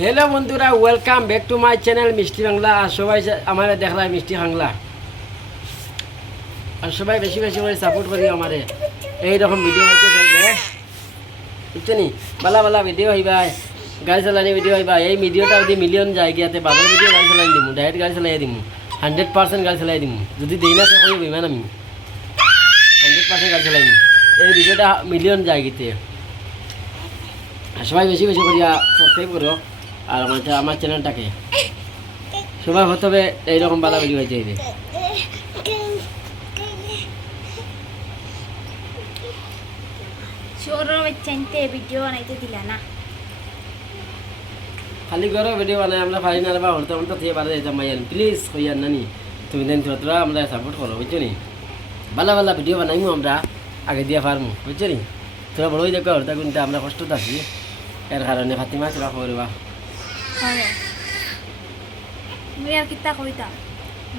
Hello বন্ধুরা, welcome back to my channel মিষ্টি বাংলা। আর সবাই আমার দেখলায় মিষ্টি বাংলা, আর সবাই বেশি বেশি করে সাপোর্ট করি আমারে। এইরকম ভিডিও হইতে থাকবে, বুঝছো নি? বালা বালা ভিডিও হইবা, গাড়ি চালানি ভিডিও হইবা। এই ভিডিওটা যদি মিলিয়ন যায় গিয়াতে বাজার ভিডিও গাড়ি চালাই দিমু, ডাইরেক্ট গাড়ি চালাই দিমু, 100% গাড়ি চালাই দিমু। যদি দেই না কই বিমান আমি 100% গাড়ি চালাই দিমু। এই ভিডিওটা মিলিয়ন যায় গিতে। আর সবাই বেশি বেশি করিয়া সাবস্ক্রাইব করো আর আমার চ্যানেলটাকে। সবাই হতে হবে এইরকম বালা ভিডিও হয়েছে। ভিডিও বানাইতে দিলা না, খালি ঘরে ভিডিও বানাই আমরা পারি না। বা হলতে হলতে থেকে বাড়া যেতাম মাইয়ান, প্লিজ কইয়ান নানি তুমি দেন তোরা আমরা সাপোর্ট করো, বুঝছো নি? বালা বালা ভিডিও বানাইমু আমরা আগে দিয়া পারমু, বুঝছো নি? তোরা বড় হয়ে দেখো হলতা কিন্তু আমরা কষ্ট থাকি, এর কারণে ফাতিমা তোরা করবা। মুই আর কিতা কইতাম,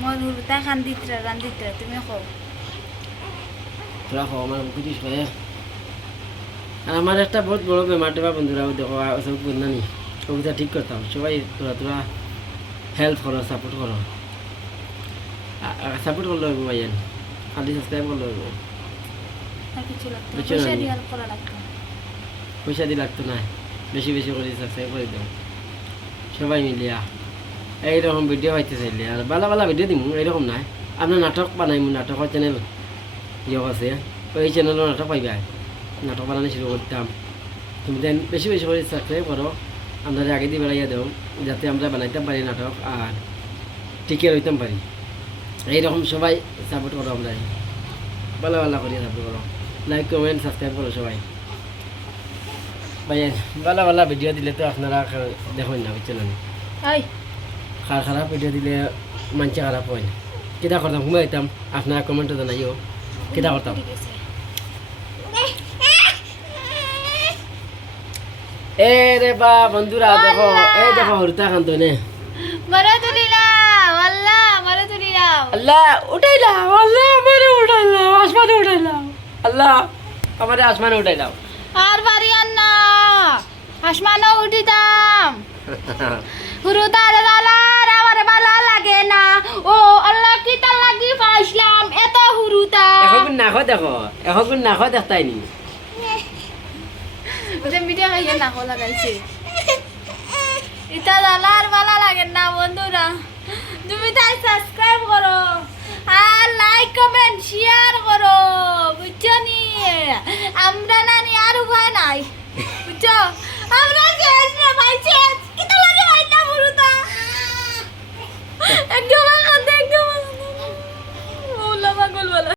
মোর হুরতা রান্দিত্রা তুমি কও। তোরা খাও আমার বুঝিস ভাই। আর আমার একটা বহুত বড় বেমার টেবা বন্ধুরা দেখো ওসব না নি, কবিতা ঠিক করতাম। সবাই তোরা হেল্প করো, সাপোর্ট করো। সাপোর্ট করলে হইব ভাইয়ান, খালি সাবস্ক্রাইব করলে হইব। আর কিছু লাগতো না, বুঝছো পয়সা না? দিয়ে করা লাগতো না। পয়সা দিয়ে লাগতো না, বেশি বেশি করে সাবস্ক্রাইব করে দাও সবাই মিলিয়া। এইরকম ভিডিও হইতে চাইলে আর বালা বালা ভিডিও দিমু, এইরকম নাই। আপনার নাটক বানাইমু, নাটকের চ্যানেল ইয়ে আছে, ওই চ্যানেলও নাটক পাইবা। নাটক বানানো শুরু করতাম। তুমি দেন বেশি বেশি করে সাবস্ক্রাইব করো, আমরা আগে দিয়ে বেড়াইয়া দেও, যাতে আমরা বানাইতাম পারি নাটক আর টিকে রইতাম পারি। এইরকম সবাই সাপোর্ট করো, আমরা ভালো ভালো করে সাপোর্ট করো, লাইক কমেন্ট সাবস্ক্রাইব করো সবাই ভাই। ভালো ভালো ভিডিও দিলে তো আপনারা দেখুন না, বুঝছেন না? এই খারাপ ভিডিও দিলে মানুষ খারাপ হয় না। কেটা করতাম ঘুমাই দিতাম, আপনারা কমেন্টও জানাইও কেটা করতাম। ঠিক আছে। এ রে বা বন্ধুরা দেখো, এই দেখো হরতা খান তো নে। মারা তুলিলাম আল্লাহ, মারা তুলিলাম আল্লাহ উঠাইলাম, আল্লাহ আমারে উঠাইলাম, আসমানে উঠাইলাম, আল্লাহ আমারে আসমানে উঠাইলাম। আর বাড়ি আর না, আসমানও উঠিতাম। হুরুতার লালার আমারে ভালো লাগে না। ও আল্লাহ কিতা লাগি পাইছিলাম এত হুরুতা। এখন নাখো দেখো, এখন নাখো দেখতাই নি। ওটা মিডিয়া খাইয়ে নাকো লাগাইছে। এটা লালার ভালো লাগে না বন্ধুরা, তুমি তাই সাবস্ক্রাইব করো আর লাইক কমেন্ট শেয়ার করো, বুঝছো নি? আমরা নানি আর উপায় নাই, বুঝছো? আমরা